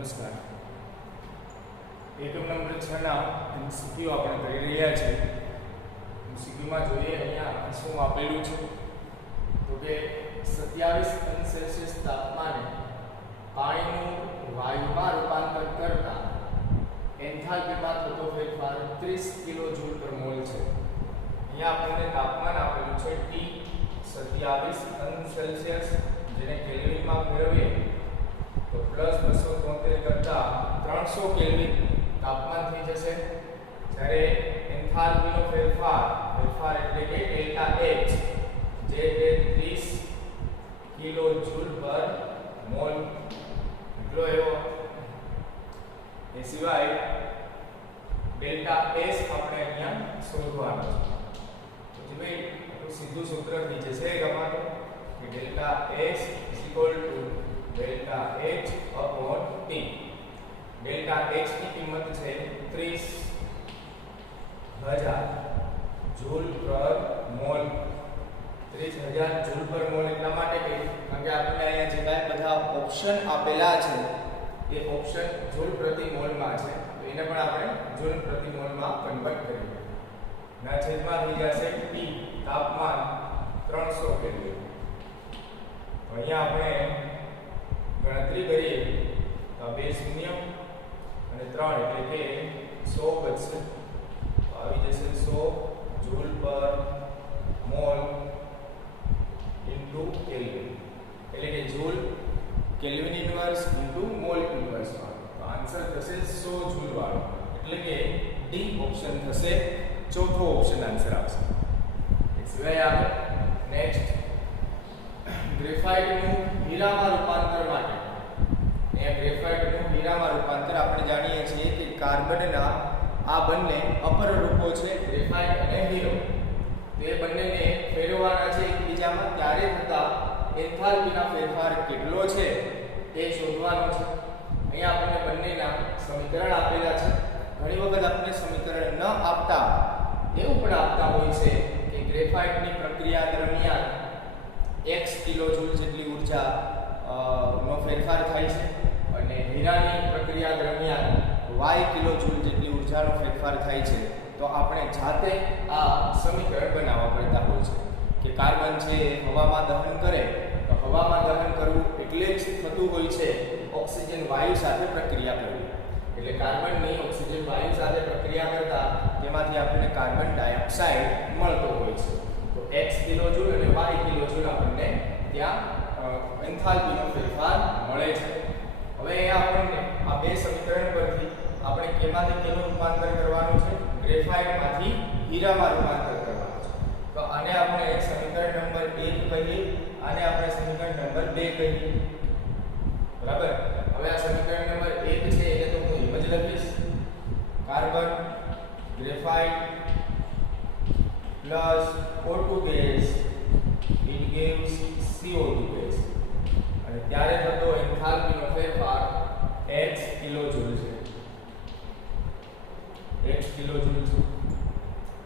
નમસ્કાર. એકમ નંબર 6 ના MCQ આપણે કરી રહ્યા છીએ. MCQ માં જોઈએ અહીંયા શું આપેલું છે તો કે 27 અંશ સેલ્સિયસ તાપમાને પાણીનું વાયુમાં રૂપાંતર કરતા એન્થાલ્પીમાં થતો ફેરફાર 30 કિલો જૂલ પર મોલ છે. અહીંયા આપણને તાપમાન આપેલું છે T 27 અંશ સેલ્સિયસ, જેને કેલ્વિનમાં ફેરવીએ તો +273 કરતા 300 કેલ્વિન તાપમાન થઈ જશે. જ્યારે એન્થાલ્પીનો ફેરફાર એટલે કે ડેલ્ટા H જે 30 કિલો જૂલ પર મોલ એટલો એવો. એ સિવાય ડેલ્ટા S આપણે અહીંયા શોધવાનો છે. તો ભાઈ સીધું સૂત્ર નીચે છે તમારું કે delta S delta H upon T. Delta H ની કિંમત છે 30,000 જૂલ પર મોલ. 30,000 જૂલ પર મોલ એટલા માટે કે કારણ કે આપણે અહીંયા જે કાંઈ બધા ઓપ્શન આપેલા છે એ ઓપ્શન જૂલ પ્રતિ મોલમાં છે, તો એને પણ આપણે જૂલ પ્રતિ મોલમાં કન્વર્ટ કરીએ. ના છેદમાં થઈ જશે T તાપમાન 300 કેલ્વિન. તો અહીંયા આપણે ગણતરી કરીએ તો 2 શૂન્ય અને 3 એટલે કે 100 બચશે. તો આવી જશે 100 જૂલ પર મોલ ઇન્ટુ કેલ્વિન, એટલે કે joule kelvin inverse into mall inverse વાળો. તો આન્સર થશે 100 જૂલ વાળો, એટલે કે ડી ઓપ્શન થશે. ચોથો ઓપ્શન આન્સર આવશે. એ સિવાય આગળ નેક્સ્ટ ગ્રેફાઇટનું હીરામાં રૂપાંતર માટે. ગ્રેફાઇટનું હીરામાં રૂપાંતર આપણે જાણીએ છીએ કે કાર્બનના આ બંને અપર રૂપો છે, ગ્રેફાઇટ અને હીરો. તે બંનેને ફેરવવાના છે એકબીજામાં, ત્યારે થતા એન્થાલ્પીના ફેરફાર કેટલો છે તે શોધવાનો છે. અહીંયા આપણને બંનેના સમીકરણ આપેલા છે. ઘણી વખત આપણે સમીકરણ ન આપતા એવું પણ આપતા હોય છે કે ગ્રેફાઇટની પ્રક્રિયા દરમિયાન x કિલોજૂલ જેટલી ઉર્જા નો ફેરફાર થાય છે અને હીરાની પ્રક્રિયા દરમિયાન y કિલોજૂલ જેટલી ઉર્જાનો ફેરફાર થાય છે. તો આપણે જાતે આ સમીકરણ બનાવવા પડતા હોય છે કે કાર્બન છે હવામાં દહન કરે તો હવામાં દહન કરવું એટલે જ થતું હોય છે ઓક્સિજન વાયુ સાથે પ્રક્રિયા કરવી. એટલે કાર્બનની ઓક્સિજન વાયુ સાથે પ્રક્રિયા કરતા તેમાંથી આપણને કાર્બન ડાયોક્સાઇડ મળતો હોય છે. તો x કિલોજૂલ અને y કિલોજૂલ આપણને ત્યાં એન્થાલ્પીનો ફેરફાર મળે છે. હવે આપણને આ બે સમીકરણ પરથી આપણે કેમાંથી કેનું રૂપાંતર કરવાનું છે? ગ્રેફાઇટમાંથી હીરામાં રૂપાંતર કરવાનું છે. તો આને આપણે સમીકરણ નંબર 1 કહીએ, આને આપણે સમીકરણ નંબર 2 કહીએ. બરાબર. હવે આ સમીકરણ નંબર 1 છે એટલે તો હું એમ જ લખીશ carbon graphite plus O2 gas it gives CO2 gas, અને ત્યારે થતો એન્થાલ્પીનો ફેરફાર x કિલોજૂલ છે. x કિલોજૂલ છે.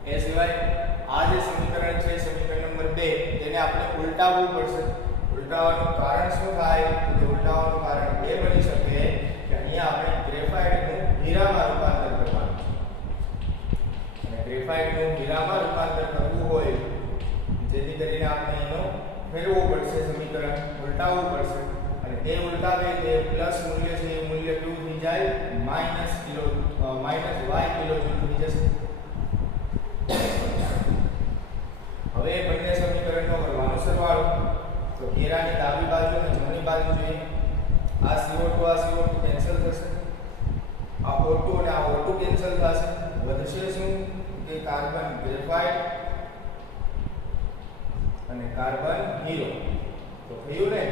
એ સિવાય આ જે સમીકરણ છે સમીકરણ નંબર 2 તેને આપણે ઉલટાવવું પડશે. ઉલટાવવાનું કારણ શું થાય? તો ઉલટાવવાનું કારણ એ બની શકે કે અહીંયા આપણે ગ્રેફાઇટનું હીરામાં રૂપાંતર કરવાનું છે. અને ગ્રેફાઇટનું હીરામાં રૂપાંતર કરવું હોય જેથી કરીને આપણે એનો ફેરવવું પડશે, સમીકરણ ઉલટાવવું પડશે. અને તે ઉલટાવે તે પ્લસ મૂલ્ય છે એ મૂલ્ય કેવું થઈ જાય? માઈનસ y કિલોજૂલ થઈ જશે. હવે બંને સમીકરણનો કરવાનો સરવાળો. તો હીરાની ડાબી બાજુ અને જમણી બાજુ જોઈએ. આ CO2 કેન્સલ થશે, આ O2 અને આ O2 કેન્સલ થશે. વધશે શું? કે કાર્બન ગ્રેફાઇટ અને કાર્બન હીરો. તો થયું ને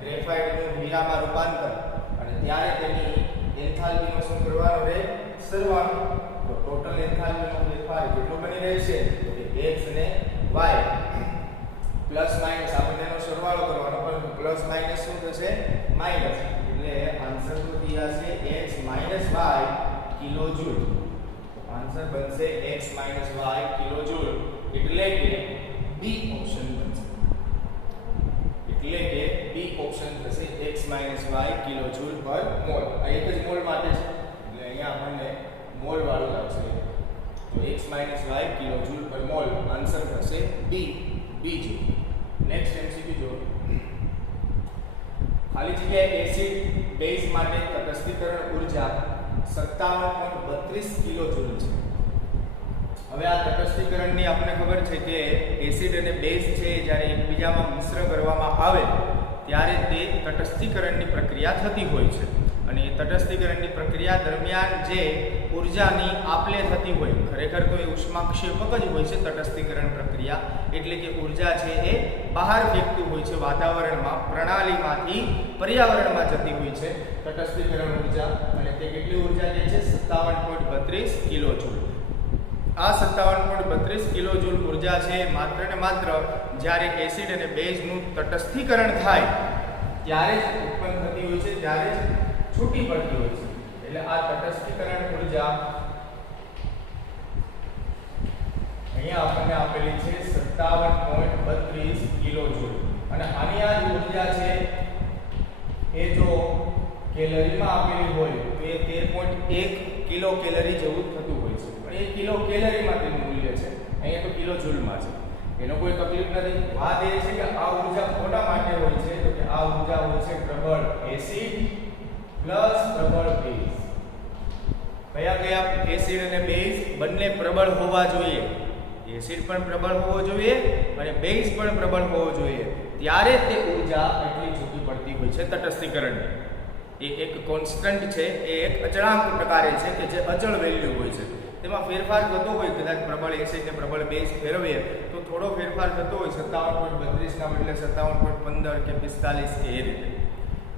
ગ્રેફાઇટનું હીરામાં રૂપાંતર, અને ત્યારે તેની એન્થાલ્પીનો શું કરવાનો રહે? સરવાળો. તો ટોટલ એન્થાલ્પીનો ફેરફાર કેટલો બની રહેશે? તો કે x અને y પ્લસ માઈનસ આ બંનેનો સરવાળો કરવાનો, પરંતુ પ્લસ માઈનસ શું થશે? માઈનસ. એટલે આન્સર તો દિયા છે x y કિલોજૂલ. તો આન્સર બનશે x y કિલોજૂલ, એટલે કે બી ઓપ્શન બનશે. એટલે કે બી ઓપ્શન થશે x y કિલોજૂલ પર મોલ. આ એક જ મોલ માટે છે એટલે અહીંયા આપણને મોલ વાળું આવશે. તો x y કિલોજૂલ પર મોલ આન્સર થશે B. બીજું નેક્સ્ટ MCQ જો ખાલી જગ્યાએ એસિડ બેઝ માટે તટસ્થીકરણ ઊર્જા 57.32 કિલોજૂલ છે. હવે આ તટસ્થીકરણની આપણને ખબર છે કે એસિડ અને બેઝ છે જ્યારે એકબીજામાં મિશ્ર કરવામાં આવે ત્યારે તે તટસ્થીકરણની પ્રક્રિયા થતી હોય છે અને એ તટસ્થીકરણની પ્રક્રિયા દરમિયાન જે ઊર્જાની આપલે થતી હોય, ખરેખર તો એ ઉષ્માક્ષેપક જ હોય છે તટસ્થીકરણ પ્રક્રિયા, એટલે કે ઊર્જા છે એ બહાર ફેંકતું હોય છે વાતાવરણમાં, પ્રણાલીમાંથી પર્યાવરણમાં જતી હોય છે તટસ્થીકરણ ઊર્જા. અને તે કેટલી ઊર્જા જે છે 57.32 કિલોજૂલ. આ 57.32 કિલોજૂલ ઊર્જા છે માત્ર ને માત્ર જ્યારે એસિડ અને બેઝનું તટસ્થીકરણ થાય ત્યારે જ ઉત્પન્ન થતી હોય છે, ત્યારે જ છૂટી પડતી હોય છે. એટલે આ તટસ્થીકરણ ઊર્જા અહીંયા આપણને આપેલી છે 57.32 કિલોજૂલ. અને આની આ ઊર્જા છે એ જો કેલરીમાં આપેલી હોય તો એ 13.1 કિલો કેલરી જેવું થતું હોય છે. પણ એ કિલો કેલરીમાં તેનું મૂલ્ય છે, અહીંયા તો કિલો જૂલમાં છે. એનો કોઈ તકલીફ નથી. વાત એ છે કે આ ઊર્જા કોના માટે હોય છે? તો કે આ ઊર્જા હોય છે પ્રબળ એસિડ પ્લસ પ્રબળ બેઝ. કયા કયા એસિડ અને બેઝ? બંને પ્રબળ હોવા જોઈએ. એસિડ પણ પ્રબળ હોવો જોઈએ અને બેઝ પણ પ્રબળ હોવો જોઈએ, ત્યારે તે ઊર્જા એટલી છૂટી પડતી હોય છે તટસ્થીકરણની. એ એક કોન્સ્ટન્ટ છે, એ એક અચળાંક પ્રકારે છે કે જે અચળ વેલ્યુ હોય છે. તેમાં ફેરફાર થતો હોય, કદાચ પ્રબળ એસિડ ને પ્રબળ બેઝ ફેરવીએ તો થોડો ફેરફાર થતો હોય, 57.32 ના બદલે 57.15 કે 45 કે એ રીતે.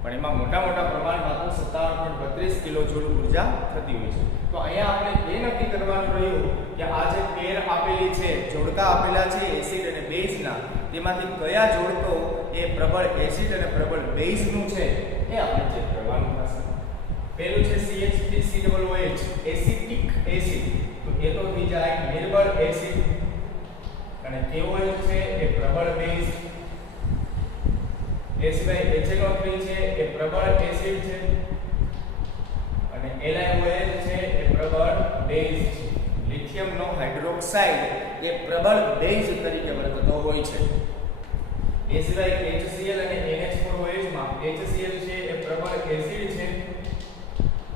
પણ એમાં મોટા મોટા પ્રમાણમાં તો 57.32 કિલોજૂલ ઊર્જા થતી હોય છે. તો અહીંયા આપણે એ નક્કી કરવાનું રહ્યું કે આ જે પેર આપેલી છે, જોડકા આપેલા છે એસિડ અને બેઝના, તેમાંથી કયા જોડકો એ પ્રબળ એસિડ અને પ્રબળ બેઝનું છે એ આપણે ચેક કરવાનું થશે. પહેલું છે CH3COOH, એસિટિક એસિડ. તો એ તો થઈ જાય નિર્બળ એસિડ. અને KOH છે એ પ્રબળ બેઝ. એ સિવાય HNO3 છે એ પ્રબળ એસિડ છે. અને LiOH છે એ પ્રબળ બેઝ છે. લિથિયમનો હાઇડ્રોક્સાઇડ એ પ્રબળ બેઝ તરીકે વર્તતો હોય છે. એ સિવાય HCl અને NH4OH માં HCl છે એ પ્રબળ એસિડ છે,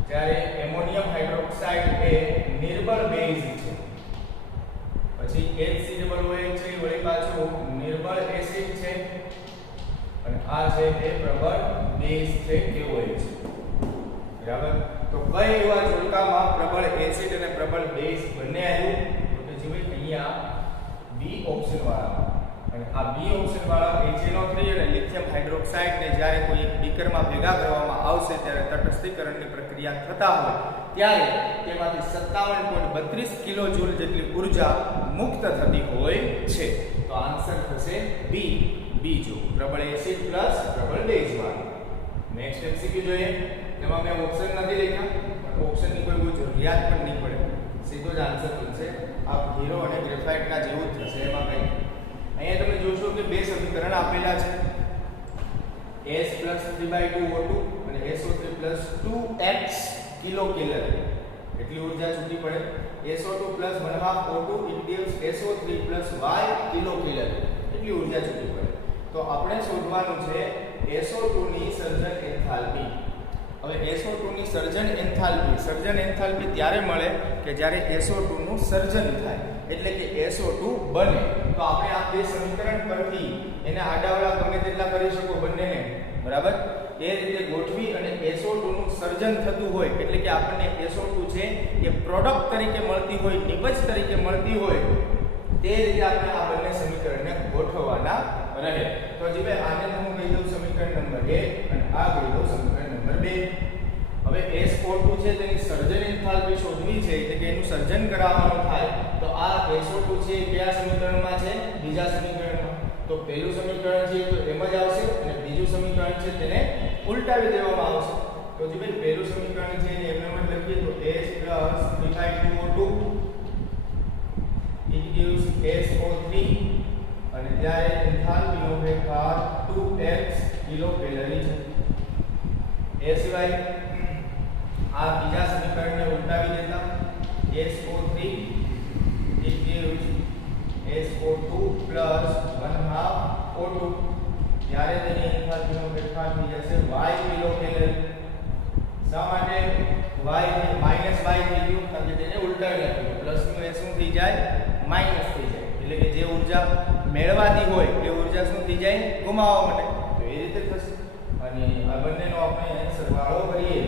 જ્યારે એમોનિયમ હાઇડ્રોક્સાઇડ એ નિર્બળ બેઝ છે. પછી HCOOH છે વળી પાછું નિર્બળ એસિડ છે અને આ છે એ પ્રબળ બેઝ છે KOH. બરાબર. તો કઈ એવા જોડકામાં પ્રબળ એસિડ અને પ્રબળ બેઝ બંને આવ્યું? તો કે જે અહીંયા બી ઓપ્શન વાળા. અને આ બી ઓપ્શન વાળા HNO3 અને લિથિયમ હાઇડ્રોક્સાઇડ ને જ્યારે કોઈ એક બીકરમાં ભેગા કરવામાં આવશે ત્યારે તટસ્થીકરણની પ્રક્રિયા થતા હોય ત્યારે તેમાંથી 57.32 કિલોજૂલ જેટલી ઊર્જા મુક્ત થતી હોય છે. તો આન્સર થશે બી. બીજું પ્રબળ એસિડ પ્લસ પ્રબળ બેઝ વાળું. નેક્સ્ટ MCQ જોઈએ. એમાં મેં ઓપ્શન નથી લખ્યા, પણ ઓપ્શનની કોઈ જરૂરિયાત પણ નહીં પડે, સીધો જ આન્સર બનશે. આ હીરો અને ગ્રેફાઇટના જેવું જ થશે, એમાં કંઈ. અહીંયા તમે જોશો કે બે સમીકરણ આપેલા છે, S + 3/2O2 અને SO3 + 2x કિલો કેલરી. એટલી ઊર્જા છૂટી પડે. SO2 + 1/2 O2 it gives SO3 + y kilo calorie. એટલી ઊર્જા છૂટી પડે. તો આપણે શોધવાનું છે SO2 ની સર્જન એન્થાલ્પી. હવે SO2 ની સર્જન એન્થાલ્પી ત્યારે મળે કે જ્યારે SO2 નું સર્જન થાય, એટલે કે SO2 બને. તો આપણે આ બે સમીકરણ પરથી એને આડાવડા ગમે તેટલા કરી શકો બંનેને, બરાબર, એ રીતે ગોઠવી અને SO2 નું સર્જન થતું હોય, એટલે કે આપણને SO2 છે એ પ્રોડક્ટ તરીકે મળતી હોય, નિપજ તરીકે મળતી હોય, તે રીતે આપણે આ બંને સમીકરણને ગોઠવવાના રહે. તો જે ભાઈ આને હું કહી દઉં સમીકરણ નંબર 1 અને આ કહી દઉં સમીકરણ નંબર 2. હવે SO2 છે તેની સર્જન એન્થાલ્પી શોધવી છે, એટલે કે એનું સર્જન કરાવવાનું થાય. તો આ SO2 છે કયા સમીકરણમાં છે? બીજા સમીકરણમાં. તો પહેલું સમીકરણ છે તો એમ જ આવશે અને બીજું સમીકરણ છે તેને ઉલટાવી દેવામાં આવશે. તો જે ભાઈ પહેલું સમીકરણ છે એને એમને મત લખીએ તો S + 3/2O2 it gives SO3 અને ત્યારે એન્થાલ્પીનો ફેરફાર 2x કિલો કેલરી છે. એ સિવાય આ બીજા સમીકરણને ઉલટાવી દેતા SO3 it gives SO2 plus 1/2 O2 ત્યારે તેની એન્થાલ્પીનો ફેરફાર થઈ જશે y કિલો કેલરી. શા માટે y માઈનસ y થઈ ગયું? કારણ કે તેને ઉલટાવી નાખ્યું. પ્લસ નું એ શું થઈ જાય? માઈનસ થઈ જાય. એટલે કે જે ઊર્જા મેળવાતી હોય એ ઊર્જા શું થઈ જાય? ગુમાવવા માટે. તો એ રીતે થશે. અને આ બંનેનો આપણે સરવાળો કરીએ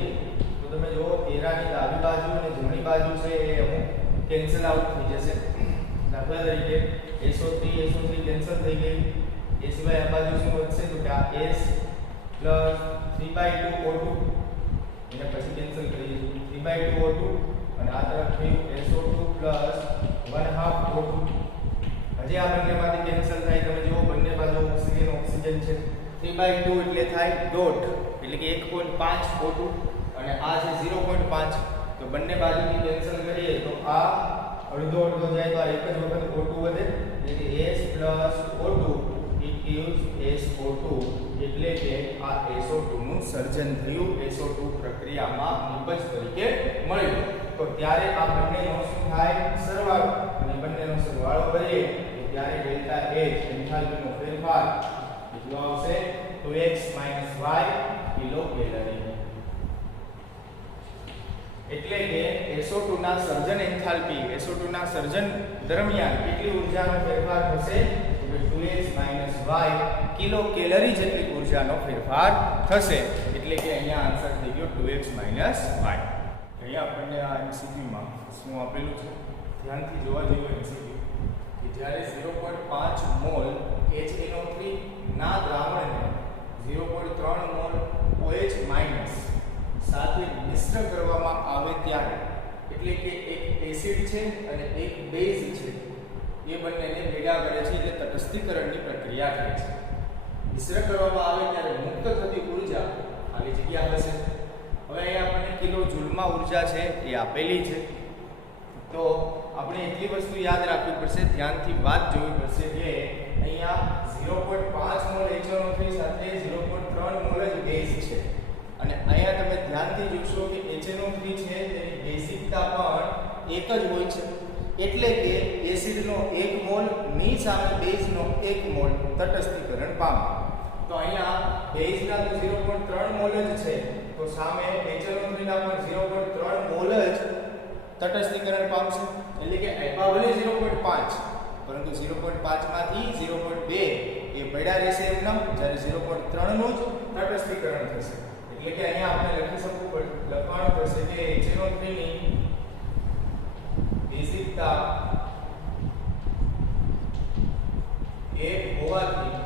તો તમે જો 13 ની ડાબી બાજુ અને જમણી બાજુ છે એ અમુક કેન્સલ આઉટ થઈ જશે. દાખલા તરીકે SO3 કેન્સલ થઈ ગઈ. એ સિવાય આ બાજુ શું વધશે? તો કે આ S પ્લસ 3/2 O2 એને પછી કેન્સલ કરી દઈશું. 3/2 O2 અને આ તરફ થયું SO2 પ્લસ 1/2 O2. હજી આ બંનેમાંથી કેન્સલ થાય. તમે જુઓ બંને બાજુ ઓક્સિજન છે. 3/2 એટલે થાય ડોટ, એટલે કે 1.5 O2 અને આ છે 0.5. તો બંને બાજુથી કેન્સલ કરીએ તો આ અડધો જાય તો આ એક જ વખત O2 વધે, એટલે કે S plus O2 it gives SO2, એટલે કે આ SO2 નું સર્જન થયું. SO2 પ્રક્રિયામાં નિપજ તરીકે મળ્યું. તો ત્યારે આ બંનેનો શું થાય? સરવાળો. અને બંનેનો સરવાળો કરીએ તો ત્યારે ડેલ્ટા H એન્થાલ્પીનો ફેરફાર કેટલો આવશે? 2x y kilo calorie. એટલે કે SO2 ના સર્જન એન્થાલ્પી, SO2 ના સર્જન દરમિયાન કેટલી ઊર્જાનો ફેરફાર થશે? તો કે 2x y કિલો કેલરી જેટલી ઊર્જાનો ફેરફાર થશે. એટલે કે અહીંયા આન્સર થઈ ગયો 2x y. અહીંયા આપણને આ MCQ માં શું આપેલું છે? ધ્યાનથી જોવા જેવું MCQ કે જ્યારે 0.5 મોલ HNO3 ના દ્રાવણને 0.3 મોલ OH માઈનસ સાથે મિશ્ર કરવામાં આવે ત્યારે, એટલે કે એક એસિડ છે અને એક બેઝ છે, એ બંનેને ભેગા કરે છે એટલે તટસ્થીકરણની પ્રક્રિયા થાય છે. મિશ્ર કરવામાં આવે ત્યારે મુક્ત થતી ઊર્જા ખાલી જગ્યા હશે. હવે અહીંયા આપણને કિલો જૂલમાં ઊર્જા છે એ આપેલી છે. તો આપણે એટલી વસ્તુ યાદ રાખવી પડશે, ધ્યાનથી વાત જોવી પડશે કે અહીંયા 0.5 મોલ HNO3 સાથે 0.3 મોલ જ બેઝ છે. અને અહીંયા તમે ધ્યાનથી જોશો કે HNO3 છે તેની બેઝિકતા પણ એક જ હોય છે. એટલે કે એસિડનો 1 મોલ ની સામે બેઝનો 1 મોલ તટસ્થીકરણ પામે. તો અહીંયા બેઝના તો 0.3 મોલ જ છે, તો સામે HNO3 ના પણ 0.3 મોલ જ તટસ્થીકરણ પામશે. એટલે કે આપ્યા ભલે 0.5 પરંતુ 0.5 માંથી 0.2 એ પડ્યા રહેશે એમના, જ્યારે 0.3 નું જ તટસ્થીકરણ થશે. એટલે કે અહીંયા આપણે લખવાનું પડશે કે HNO3 ની બેઝિકતા 1 હોવાથી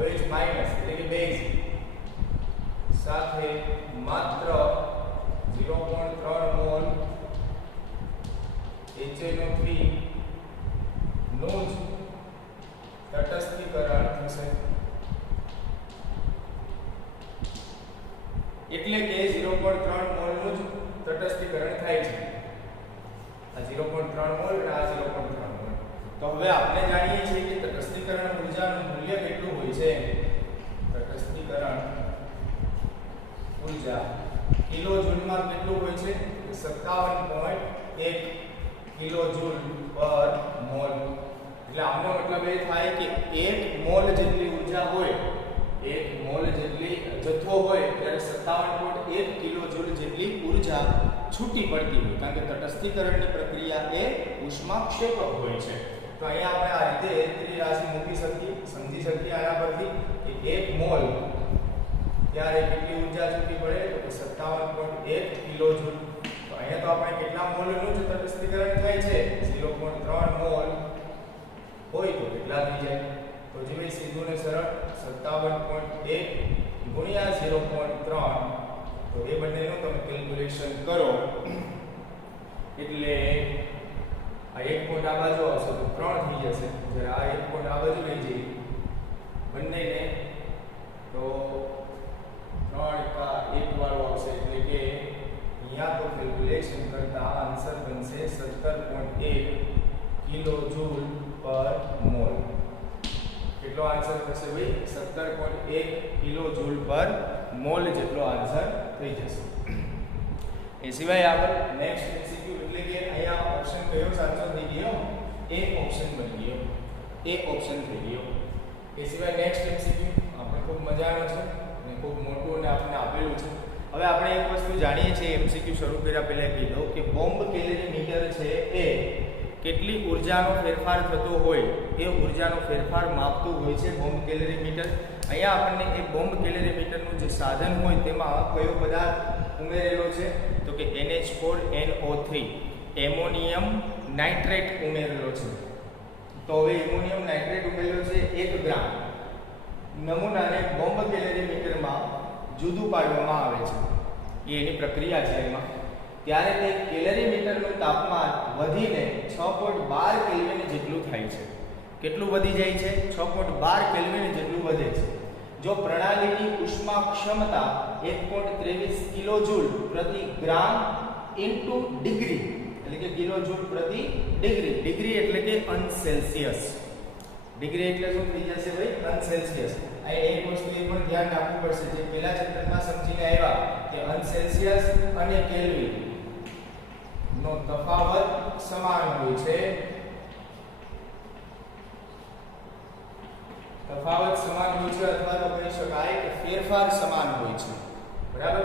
OH માઈનસ એટલે કે બેઝ સાથે માત્ર 0.3 મોલ HNO3 નું જ તટસ્થીકરણ થશે. એટલે કે 0.3 મોલ નું જ તટસ્થીકરણ થાય છે. આ 0.3 મોલ અને આ 0.3 મોલ. તો હવે આપણે જાણીએ છીએ કે તટસ્થીકરણ ઊર્જાનું મૂલ્ય કેટલું હોય છે. તટસ્થીકરણ ઊર્જા કિલો જૂલમાં કેટલું હોય છે? 57.1 કિલો જૂલ પર મોલ. એટલે આનો મતલબ એ થાય કે 1 મોલ જેટલી ઊર્જા હોય, 1 મોલ જેટલી જથ્થો હોય ત્યારે 57.1 કિલો જૂલ જેટલી ઊર્જા છૂટી પડતી હોય, કારણ કે તટસ્થીકરણની પ્રક્રિયા એ ઉષ્માક્ષેપક હોય છે. તો અહીંયા આપણે આ રીતે ત્રિરાશિ મૂકી શકીએ, સમજી શકીએ આના પરથી કે 1 મોલ ત્યારે કેટલી ઊર્જા છૂટી પડે? તો 57.1 કિલો જૂલ. તો અહીંયા તો આપણે કેટલા મોલનું જ તટસ્થીકરણ થાય છે? 0.3 મોલ હોય તો કેટલા થઈ જાય? તો જે સીધું ને સરળ 57.1 ગુણ્યા 0.3, તો એ બંનેનું તમે કેલ્ક્યુલેશન કરો એટલે આ 1 પોઈન્ટ આ બાજુ આવશે તો 3 થઈ જશે. જ્યારે આ 1 પોઈન્ટ આ બાજુ લઈ જઈએ બંનેને તો 3 કા 1 વાળો આવશે. એટલે કે અહીંયા તો કેલ્ક્યુલેશન કરતા આન્સર બનશે 17.1 કિલો જૂલ પર મોલ. કેટલો આન્સર થશે ભાઈ? 17.1 કિલો જૂલ પર મોલ જેટલો આન્સર થઈ જશે. એ સિવાય આગળ નેક્સ્ટ એમસીક્યુ એટલે કે અહીંયા ઓપ્શન કયો સાચો થઈ ગયો? એ ઓપ્શન બની ગયો. એ ઓપ્શન થઈ ગયો. એ સિવાય નેક્સ્ટ એમસીક્યુ આપણે ખૂબ મજાનો છે અને ખૂબ મોટું અને આપણને આપેલું છે. હવે આપણે એક વસ્તુ જાણીએ છીએ, એમસીક્યુ શરૂ કર્યા પહેલા કહી દઉં કે બોમ્બ કેલરીમીટર છે એ કેટલી ઉર્જાનો ફેરફાર થતો હોય એ ઉર્જાનો ફેરફાર માપતું હોય છે બોમ્બ કેલરીમીટર. અહીંયા આપણને એ બોમ્બ કેલરીમીટરનું જે સાધન હોય તેમાં કયો પદાર્થ ઉમેરેલો છે? તો કે NH4NO3 એમોનિયમ નાઇટ્રેટ ઉમેરેલો છે. તો હવે એમોનિયમ નાઇટ્રેટ ઉમેરેલો છે 1 ગ્રામ. નમૂનાને બોમ્બ કેલરીમીટરમાં જુદું પાડવામાં આવે છે, એ એની પ્રક્રિયા છે એમાં. ત્યારે તે કેલરીમીટરનું તાપમાન વધીને 6.12 કેલ્વિન જેટલું થાય છે. કેટલું વધી જાય છે? 6.12 કેલ્વિન જેટલું વધે છે. જો પ્રણાલીની ઉષ્મા ક્ષમતા 1.23 કિલોજૂલ પ્રતિ ગ્રામ ઇન્ટુ ડિગ્રી, એટલે કે કિલોજૂલ પ્રતિ ડિગ્રી. ડિગ્રી એટલે કે અનસેલ્સિયસ. ડિગ્રી એટલે શું થઈ જશે ભાઈ? અનસેલ્સિયસ. આ એક વસ્તુ એ પણ ધ્યાન રાખવું પડશે, જે પહેલા ચેપ્ટરમાં સમજીને આવ્યા કે અનસેલ્સિયસ અને કેલ્વિન નો તફાવત સમાન હોય છે. તફાવત સમાન હોય છે અથવા તો કહી શકાય કે ફેરફાર સમાન હોય છે. બરાબર?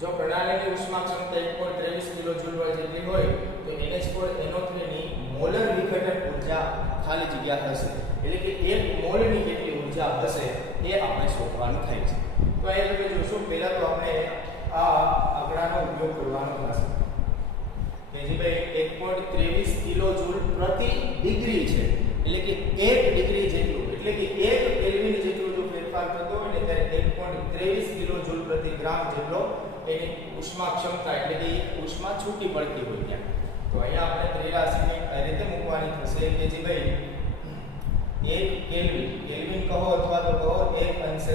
જો પ્રણાલીની ઉષ્મા ક્ષમતા 1.23 કિલોજૂલ જેટલી હોય તો NH4NO3 ની મોલર વિઘટન ઊર્જા ખાલી જગ્યા હશે, એટલે કે 1 મોલની કેટલી ઊર્જા હશે એ આપણે શોધવાનું થાય છે. તો એ તમે જોશો, પહેલા તો આપણે આ આંકડાનો ઉપયોગ કરવાનો થશે કે જે ભાઈ 1.23 કિલોજૂલ પ્રતિ ડિગ્રી છે, એટલે કે 1 ડિગ્રી જેટલું, એટલે કે 1 કેલ્વિન જેટલો જો ફેરફાર થતો હોય ને ત્યારે 1.23 કિલોજૂલ પ્રતિ ગ્રામ જેટલો એની ઉષ્મા ક્ષમતા, એટલે કે ઉષ્મા છૂટી પડતી હોય ત્યાં. તો અહીંયા આપણે ત્રિરાશિને આ રીતે મૂકવાની થશે કે જે ભાઈ 1 કેલ્વિન, કેલ્વિન કહો અથવા તો કહો 1 અંશ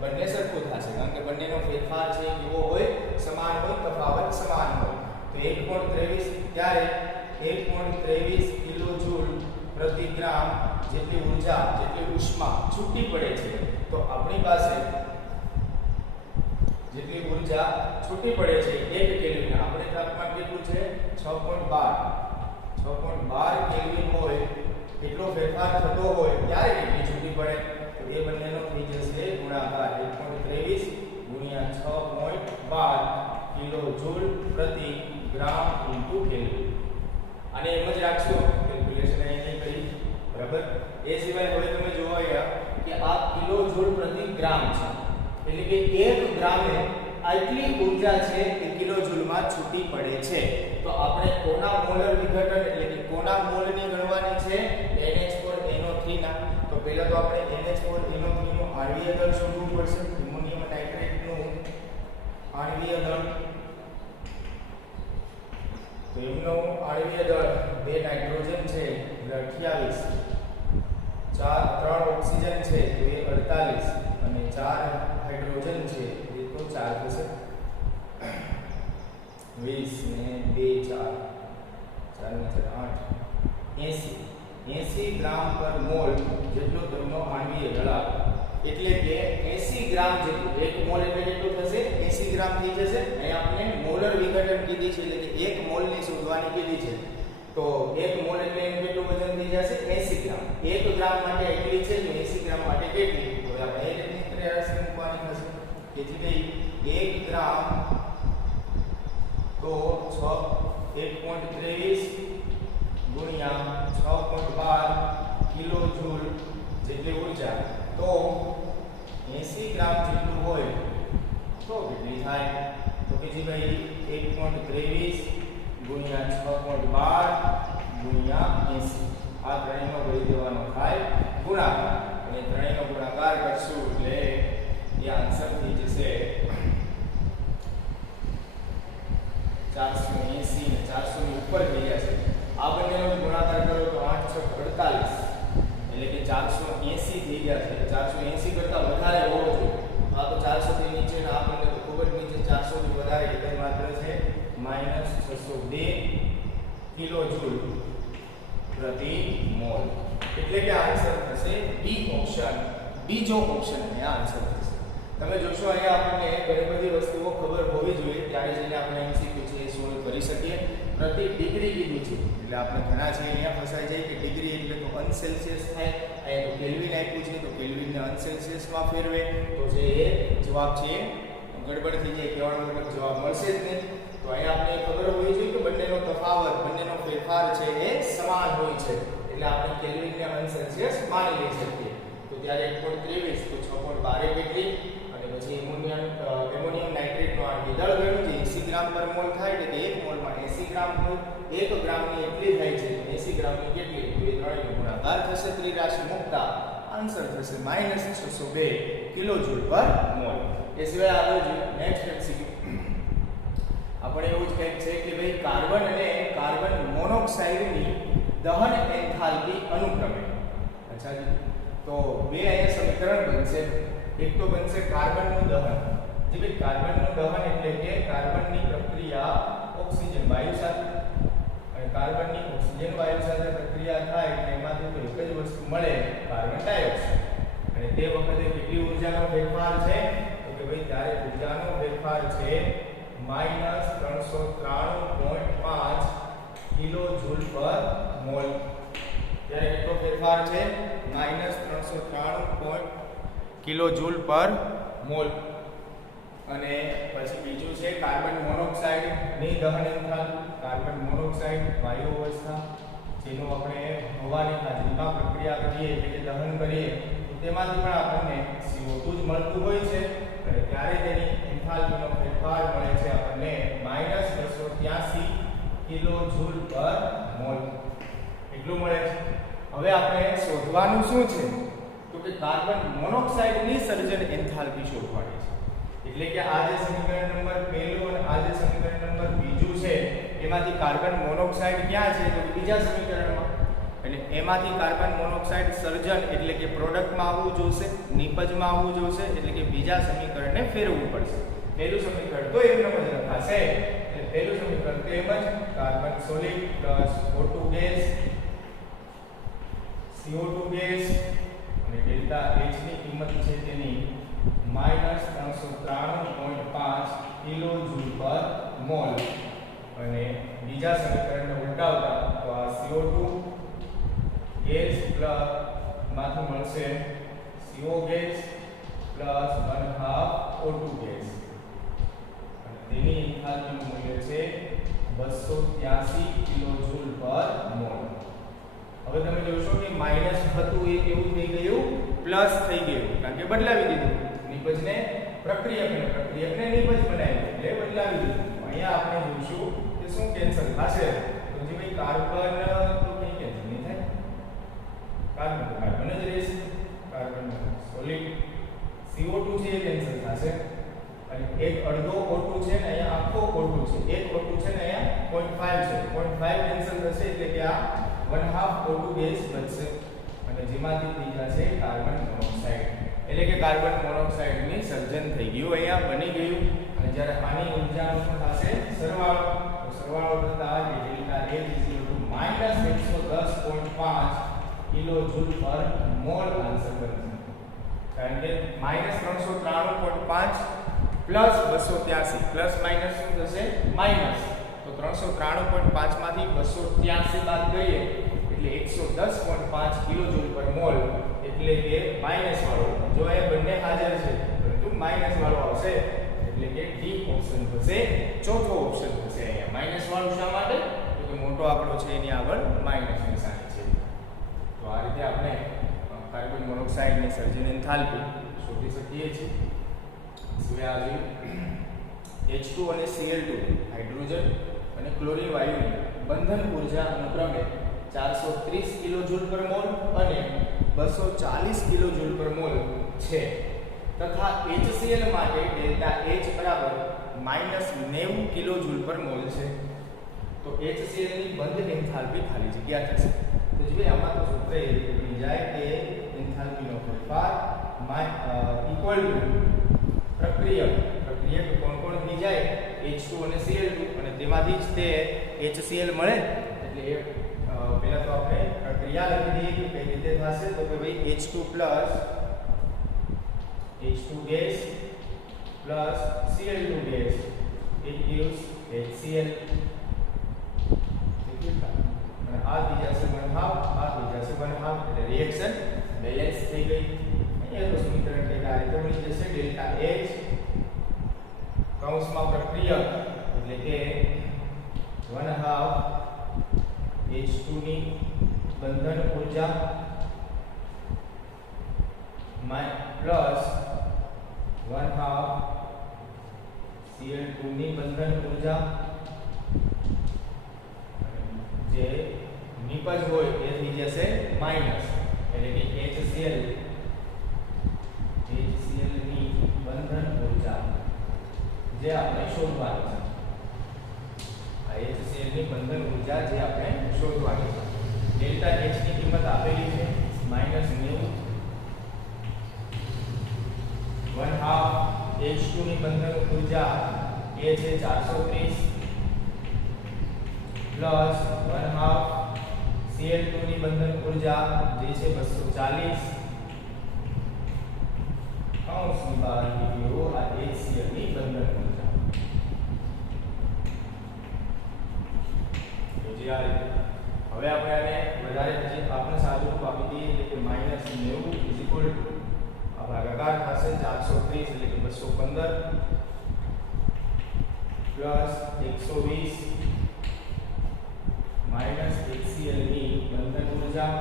બંને સરખું થશે, કારણ કે બંનેનો ફેરફાર છે કેવો હોય? સમાન હોય, તફાવત સમાન હોય. તો 1.23 ત્યારે 1.23 કિલોજૂલ પ્રતિ ગ્રામ જેટલી ઊર્જા, જેટલી ઉષ્મા છૂટી પડે છે, તો આપણી પાસે જેટલી ઊર્જા છૂટી પડે છે 1 કેલ્વિન, આપણે તાપમાન કેટલું છે? 6.12 કેલ્વિન હોય એટલો ફેરફાર થતો હોય ત્યારે કેટલી છૂટી પડે? તો એ બંનેનો થઈ જશે ગુણાકાર. 1.23 ગુણ્યા 6.12 કિલોજૂલ પ્રતિ ગ્રામ ઇન્ટુ કેલ્વિન. અને એમ જ રાખશો, કેલ્ક્યુલેશન અહીં નહીં કરી. બરાબર? એ સિવાય હવે તમે જોવો કે આ કિલોજૂલ પ્રતિ ગ્રામ છે, એટલે કે 1 ગ્રામે આટલી ઊર્જા છે એ કિલોજૂલમાં છૂટી પડે છે. તો આપણે કોના મોલર વિઘટન, એટલે કે કોના મોલની ગણવાની છે? NH4NO3 ના. તો પહેલા તો આપણે NH4NO3 નું આણ્વીય દળ શોધવું પડશે. એમોનિયમ નાઇટ્રેટનું આણ્વીય દળ, તો એમનું આણ્વીય દળ 2 નાઇટ્રોજન છે એટલે 28, 3 ઓક્સિજન છે તો એ 48 અને 4 હાઇડ્રોજન છે એ તો 4 થશે. 20 ને 2 4 4 ને 8 80 ગ્રામ પર મોલ જેટલો તેમનો આણ્વીય દળ આવે, એટલે કે 80 ગ્રામ જેટલું. 1 મોલ એટલે કેટલું થશે? 80 ગ્રામ થઈ જશે. અહીં આપણે મોલર વિઘટન કીધી છે, એટલે કે 1 મોલની શોધવાની કીધી છે. તો 1 મોલ એટલે એનું કેટલું વજન થઈ જશે? 80 ગ્રામ. 1 ગ્રામ માટે એટલી છે, તો 80 ગ્રામ માટે કેટલી? તો આપણે એ રીતની ત્રિરાશિ મૂકવાની થશે કે જે ભાઈ 1 ગ્રામ તો 1.23 ગુણ્યા 6.12 કિલોજૂલ જેટલી ઊર્જા, તો 80 ગ્રામ જેટલું હોય તો કેટલી થાય? તો કે જે ભાઈ 1.23 ગુણ્યા 6.12 ગુણ્યા 80, આ ત્રણેયનો કરી દેવાનો થાય ગુણાકાર, અને ત્રણેયનો ગુણાકાર કરશું એટલે એ આન્સર થઈ જશે 480 ને 400 ની ઉપર થઈ જશે. આ બંનેનો ગુણાકાર કરો તો 8 6 48, એટલે કે 480 થઈ ગયા છે. 480 કરતા વધારે હોવો જોઈએ. આ તો 400 થી નીચે, ને આ બંને તો ખૂબ જ નીચે, 400 થી વધારે એટલે માત્ર છે -602 કિલોજૂલ પ્રતિ મોલ. એટલે કે આન્સર થશે ડી ઓપ્શન. બીજો ઓપ્શન અહીંયા આન્સર થશે. તમે જોશો અહીંયા આપણને ઘણી બધી વસ્તુઓ ખબર હોવી જોઈએ ત્યારે જઈને આપણે એમસીક્યુ છે એ સોલ્વ કરી શકીએ. પ્રતિ ડિગ્રી કીધું છે એટલે આપણે ઘણા છે અહીંયા ફસાઈ જાય કે ડિગ્રી એટલે તો અનસેલ્સિયસ થાય. અહીંયા તો કેલ્વિન આપ્યું છે તો કેલ્વિનને અનસેલ્સિયસમાં ફેરવે તો જે એ જવાબ છે ગડબડ થઈ જાય, કહેવાનો મતલબ જવાબ મળશે જ નહીં. તો અહીંયા આપણે ખબર હોવી જોઈએ કે બંનેનો તફાવત, બંનેનો ફેરફાર છે એ સમાન હોય છે એટલે આપણે કેલ્વિનને અનસેલ્સિયસ માની લઈ શકીએ. તો ત્યારે 1.23 તો 6.12 કેટલી અને પછી એમોનિયમ નાઇટ્રેટનો આ વિદળ ગણ્યું છે 80 ગ્રામ પર મોલ થાય એટલે 1 મોલમાં 80 ગ્રામ હોય. 1 ગ્રામની એટલી થાય છે તો 80 ગ્રામની કેટલી તો એ ત્રણેયનો ગુણાકાર થશે. ત્રિરાશિ મુકતા આન્સર થશે -602 કિલોજૂલ પર મોલ. એ સિવાય આગળ જોઈએ નેક્સ્ટ એમસીક્યુ. આપણે એવું જ કંઈક છે કે ભાઈ કાર્બન અને કાર્બન મોનોક્સાઇડની દહન એન્થાલ્પી અનુક્રમે. અચ્છા જી, તો બે અહીંયા સમીકરણ બનશે. એક તો બનશે કાર્બનનું દહન. જે ભાઈ કાર્બનનું દહન એટલે કે કાર્બનની પ્રક્રિયા ઓક્સિજન વાયુ સાથે અને કાર્બનની ઓક્સિજન વાયુ સાથે પ્રક્રિયા થાય એટલે એમાંથી તો એક જ વસ્તુ મળે કાર્બન ડાયોક્સાઇડ. અને તે વખતે કેટલી ઊર્જાનો ફેરફાર છે તો કે ભાઈ ત્યારે ઊર્જાનો ફેરફાર છે -393.5 કિલોજૂલ પર મોલ. ત્યારે કેટલો ફેરફાર છે -393 કિલોજૂલ પર મોલ. અને પછી બીજું છે કાર્બન મોનોક્સાઇડ ની દહન એન્થાલ્પી. કાર્બન મોનોક્સાઇડ વાયુ અવસ્થા જેનું આપણે હવાની હાજરીમાં પ્રક્રિયા કરીએ એટલે કે દહન કરીએ તો તેમાંથી પણ આપણને CO2 જ મળતું હોય છે અને ત્યારે તેની એન્થાલ્પીનો ફેરફાર મળે છે આપણને -283 કિલોજૂલ પર મોલ. એટલું મળે છે. હવે આપણે શોધવાનું શું છે તો કે કાર્બન મોનોક્સાઇડની સર્જન એન્થાલ્પી શોધવાની છે. એટલે કે આ જે સમીકરણ નંબર પહેલું અને આ જે સમીકરણ નંબર બીજું છે એમાંથી કાર્બન મોનોક્સાઇડ ક્યાં છે તો બીજા સમીકરણમાં. એટલે એમાંથી કાર્બન મોનોક્સાઇડ સર્જન એટલે કે પ્રોડક્ટમાં આવવું જોશે, નિપજમાં આવવું જોશે એટલે કે બીજા સમીકરણને ફેરવવું પડશે. પહેલું સમીકરણ તો એમ જ લખાશે એટલે પહેલું સમીકરણ તેમ જ carbon solid plus O2 gas CO2 gas અને ડેલ્ટા H ની કિંમત છે તેની -393.5 કિલોજૂલ પર મોલ. અને બીજા સમીકરણને ઉલટાવતા તો આ CO2 ગેસ પ્લસ માંથી મળશે CO gas plus 1/2 O2 gas અને તેની એન્થાલ્પીનું મૂલ્ય છે 283 કિલોજૂલ પર મોલ. હવે તમે જોશો કે માઈનસ હતું એ કેવું થઈ ગયું પ્લસ થઈ ગયું કારણ કે બદલાવી દીધું. નિપજને પ્રક્રિયકને નિપજ બનાવ્યું એટલે બદલાવી દીધું. અહીંયા આપણે જોઈશું કે શું કેન્સલ થશે તો જે ભાઈ કાર્બન તો કઈ કેન્સલ નહીં થાય. કાર્બન જ રહેશે. કાર્બન સોલિડ CO2 છે એ કેન્સલ થશે અને એક અડધો O2 છે ને અહીંયા આખો O2 છે. એક O2 છે ને અહીંયા 0.5 છે. 0.5 કેન્સલ થશે એટલે કે આ 1/2 O2 ગેસ બચશે અને જેમાંથી થઈ જશે કાર્બન મોનોક્સાઇડ. એટલે કે કાર્બન મોનોક્સાઇડની સર્જન થઈ ગયું, અહીંયા બની ગયું. અને જ્યારે આની ઊર્જાનો શું થશે સરવાળો. તો સરવાળો થતા ડેલ્ટા H -110.5 કિલોજૂલ પર મોલ આન્સર બનશે. કારણ કે -393.5 પ્લસ 283 પ્લસ માઈનસ શું થશે માઈનસ. તો 393.5 માંથી 283 બાદ કરીએ એટલે 110.5 કિલોજૂલ પર મોલ એટલે કે માઈનસ વાળો. જો એ બંને હાજર છે પરંતુ માઈનસ વાળો આવશે એટલે કે ડી ઓપ્શન થશે. ચોથો ઓપ્શન થશે. અહીંયા માઈનસ વાળું શા માટે તો કે મોટો આંકડો છે એની આગળ માઈનસ નિશાની છે. તો આ રીતે આપણે કાર્બન મોનોક્સાઇડની સર્જન એન્થાલ્પી શોધી શકીએ છીએ. સિવાય આજે H2 અને Cl2 હાઇડ્રોજન અને ક્લોરીન વાયુની બંધન ઊર્જા અનુક્રમે 430 કિલોજૂલ પર મોલ અને 240 કિલોજૂલ પર મોલ છે તથા HCl માટે ડેલ્ટા H બરાબર -90 કિલોજૂલ પર મોલ છે. તો HCl ની બંધ એન્થાલ્પી ખાલી જગ્યા થશે. તો જે આમાં તો સૂત્ર એ રીતે બની જાય કે એન્થાલ્પીનો ફેરફાર ઇક્વલ ટુ પ્રક્રિયક કોણ કોણ થઈ જાય H2 અને Cl2 અને તેમાંથી જ તે HCl મળે એટલે પહેલા તો આપણે ક્રિયા લખી દઈએ કે કઈ રીતે થશે. તો કે ભાઈ H2 plus H2 gas plus Cl2 gas it gives HCl. અને આ થઈ જશે 1/2, આ થઈ જશે 1/2, એટલે રિએક્શન બેલેન્સ થઈ ગઈ. અહીંયા તો સમીકરણ કંઈક આ રીતે બની જશે ડેલ્ટા H કૌંસમાં પ્રક્રિયક એટલે કે 1/2 H2 ની બંધન ઊર્જા પ્લસ 1/2 Cl2 ની બંધન ઊર્જા જે નિપજ હોય એ થઈ જશે માઈનસ, એટલે કે HCl ની બંધન ઊર્જા જે આપણે શોધવાની છે. આ HCl ની બંધન ઊર્જા જે આપણે શોધવાની છે. ડેલ્ટા H ની કિંમત આપેલી છે -90, 1/2 H2 ની બંધન ઊર્જા એ છે 430 પ્લસ 1/2 Cl2 ની બંધન ઊર્જા જે છે 240 કૌંસની બહાર નીકળ્યો આ HCl ની બંધન ઊર્જા. જે આ રીતે હવે આપણે આને વધારે જે આપણે સાદું રૂપ આપી દઈએ એટલે કે -90 આ ભાગાકાર થશે 430 એટલે કે 215 પ્લસ 120 માઈનસ HCl ની બંધન ઊર્જા.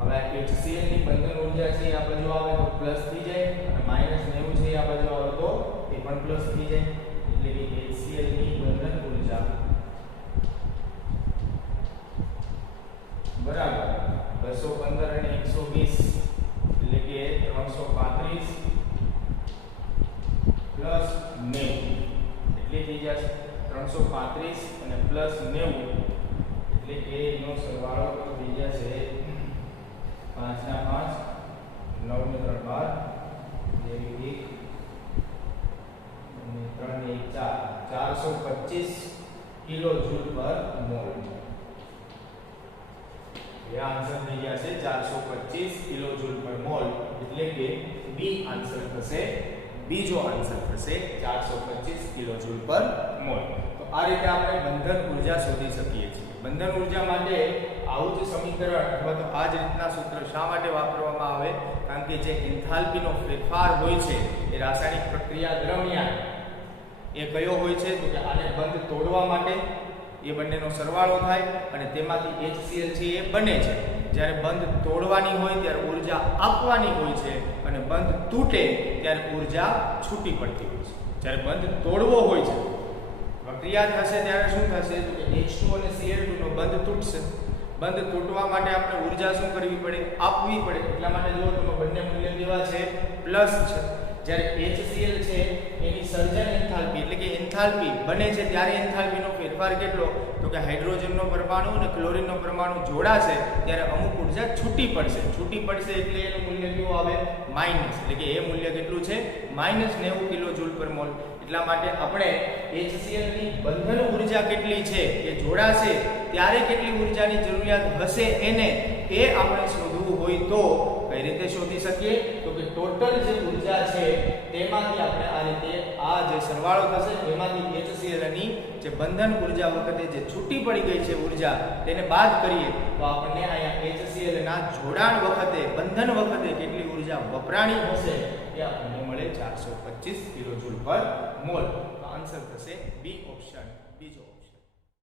હવે HCl ની બંધન ઊર્જા છે આ બાજુ આવે તો પ્લસ થઈ જાય અને -90 છે આ બાજુ આવે તો એ પણ પ્લસ થઈ જાય, એટલે કે HCl ની બંધન ઊર્જા બરાબર 215 અને 120 એટલે કે 335 પ્લસ 90 એટલે થઈ જશે 335 અને પ્લસ 90 એટલે કે નો સરવાળો થઈ જશે 5 ના 5 9 ને 3 12 જેવી 1 અને 3 ને 1 4 425 કિલો જૂલ પર મોલ. એ આન્સર થઈ જશે 425 કિલો જૂલ પર મોલ, એટલે કે બી આન્સર થશે, બીજો આન્સર થશે 425 કિલો જૂલ પર મોલ. તો આ રીતે આપણે બંધન ઊર્જા શોધી શકીએ છીએ. બંધન ઊર્જા માટે આવું જ સમીકરણ અથવા તો આ જ રીતના સૂત્ર શા માટે વાપરવામાં આવે? કારણ કે જે એન્થાલ્પીનો ફેરફાર હોય છે એ રાસાયણિક પ્રક્રિયા દરમિયાન એ કયો હોય છે? તો કે આને બંધ તોડવા માટે એ બંનેનો સરવાળો થાય અને તેમાંથી HCl છે એ બને છે. જ્યારે બંધ તોડવાની હોય ત્યારે ઊર્જા આપવાની હોય છે અને બંધ તૂટે ત્યારે ઊર્જા છૂટી પડતી હોય છે. જ્યારે બંધ તોડવો હોય છે પ્રક્રિયા થશે ત્યારે શું થશે? તો કે H2 અને Cl2 નો બંધ તૂટશે. બંધ તૂટવા માટે આપણે ઊર્જા શું કરવી પડે? આપવી પડે. એટલા માટે જો તમે બંને મૂલ્ય કેવા છે? પ્લસ છે. જ્યારે HCl છે એની સર્જન એન્થાલ્પી એટલે કે એન્થાલ્પી બને છે ત્યારે એન્થાલ્પીનો ફેરફાર કેટલો? તો કે હાઇડ્રોજનનો પરમાણુ અને ક્લોરીનનો પરમાણુ જોડાશે ત્યારે અમુક ઊર્જા છૂટી પડશે. છૂટી પડશે એટલે એનું મૂલ્ય કેવું આવે? માઈનસ. એટલે કે એ મૂલ્ય કેટલું છે? -90 કિલો જૂલ પર મોલ. એટલા માટે આપણે HCl ની બંધન ઊર્જા કેટલી છે એ જોડાશે ત્યારે કેટલી ઊર્જાની જરૂરિયાત હશે એને એ આપણે શોધવું હોય તો કઈ રીતે શોધી શકીએ? તો કે ટોટલ જે ઊર્જા છે તેમાંથી આપણે આ રીતે આ જે સરવાળો થશે એમાંથી HCl ની જે બંધન ઊર્જા વખતે જે છૂટી પડી ગઈ છે ઊર્જા તેને બાદ કરીએ તો આપણને અહીંયા HCl ના જોડાણ વખતે બંધન વખતે કેટલી ઊર્જા વપરાણી હશે એ આપણને મળે 425 કિલો જૂલ પર મોલ. તો આન્સર થશે બી ઓપ્શન, બીજો.